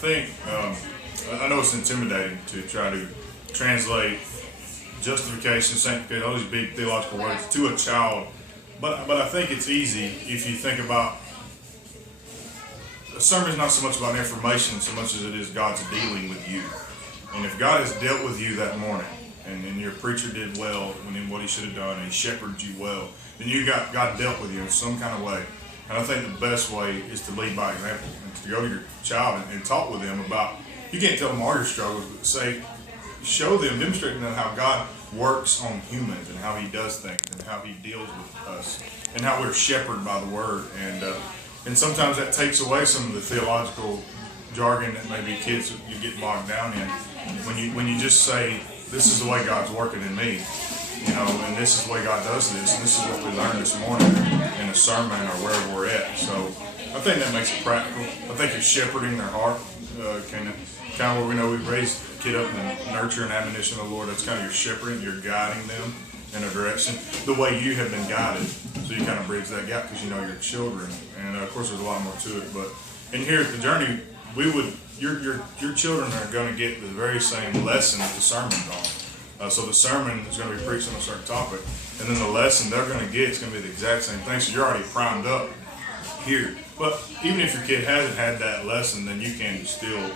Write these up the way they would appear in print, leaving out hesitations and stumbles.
think I know it's intimidating to try to translate justification, sanctification, all these big theological words to a child, but I think it's easy if you think about a sermon is not so much about information so much as it is God's dealing with you. And if God has dealt with you that morning, and your preacher did well in what he should have done, and he shepherded you well, then God dealt with you in some kind of way. And I think the best way is to lead by example, and to go to your child and talk with them about, you can't tell them all your struggles, but show them, demonstrate to them how God works on humans and how he does things and how he deals with us and how we're shepherded by the word. And sometimes that takes away some of the theological jargon that maybe kids you get bogged down in. When you just say, this is the way God's working in me, and this is the way God does this, and this is what we learned this morning in a sermon or wherever we're at. So I think that makes it practical. I think it's shepherding their heart, kind of where we know we've raised a kid up in the nurture and admonition of the Lord. That's kind of your shepherding, you're guiding them in a direction the way you have been guided. So you kind of bridge that gap because you know your children. And of course, there's a lot more to it. But in here at the journey, your children are going to get the very same lesson that the sermon's on. So the sermon is going to be preached on a certain topic, and then the lesson they're going to get is going to be the exact same thing. So you're already primed up here. But even if your kid hasn't had that lesson, then you can still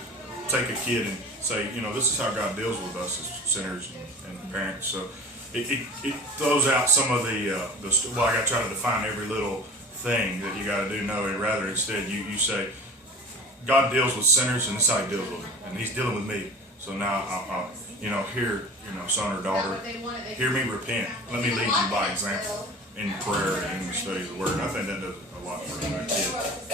take a kid and say, this is how God deals with us as sinners and parents. So it throws out some of I got to try to define every little thing that you got to do. No, rather instead you say, God deals with sinners, and this is how he deals with them, and he's dealing with me. So now I'll here, son or daughter, hear me repent. Let me lead you by example in prayer and in the study of the word. And I think that does a lot for a kid.